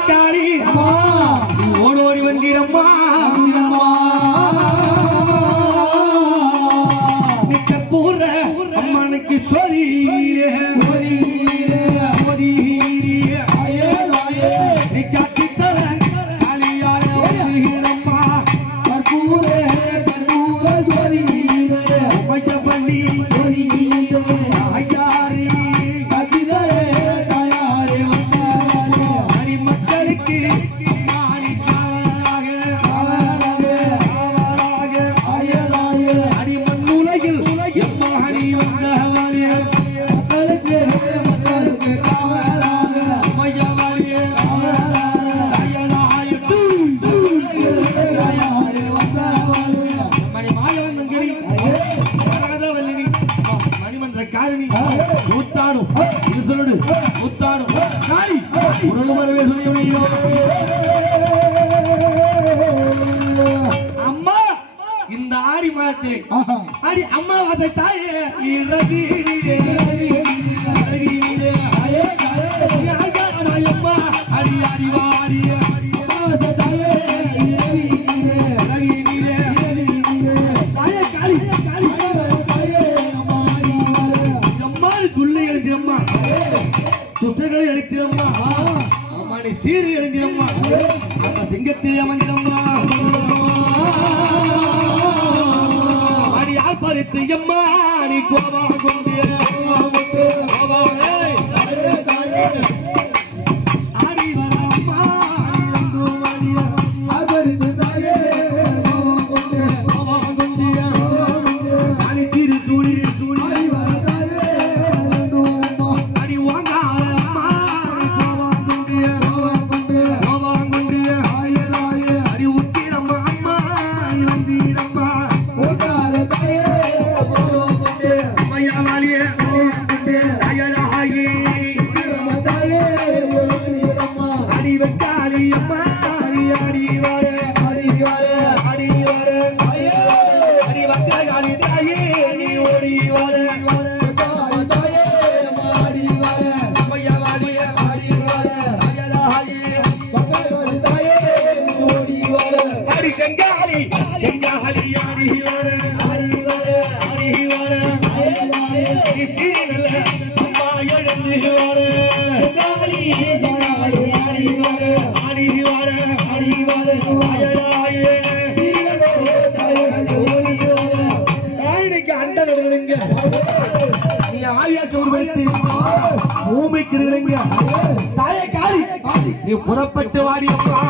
காளி நீ ஓடோடி வந்திரம்மா. நீ கற்பூர அம்மனுக்கு சொதீரே சொதீரே நீ காட்டித்தர காரிணி. கூத்தாடும். சொல்லுடு கூத்தாடும். காளி உனது வரவே சொல்லி அம்மா இந்த ஆடி மாதத்திலே. அடி அம்மாவாசை தாயே. இரவினிலே இரவினிலே அம்மா துற்றங்களை அம்மா அம்மாடி சீரி எழுதியம்மா அந்த சிங்கத்தில் அமைஞ்சிடம்மா அடி ஆர்ப்பரித்து எம்மா நீ கோபா கொண்டிய. பூமிக்கு தாயே காளி நீ புறப்பட்டு வாடியப்பா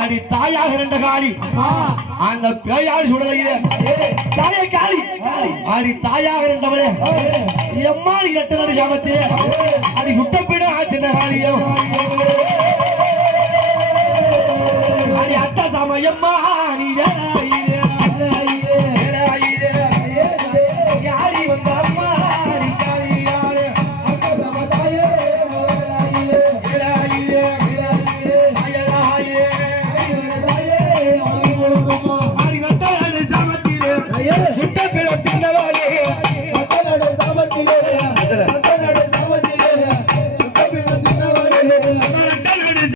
அடி தாயாக ரெண்ட காளி அந்த பேயாடு சுடலையிலே தாயே காளி அடி தாயாக ரெண்டவளே எம்மாடி எட்டு நடு சாமத்தே அடி குட்டப்பிட ஆச்சின காளியோ? அடி அட்ட சமயம்மா நீ வேற சுட்ட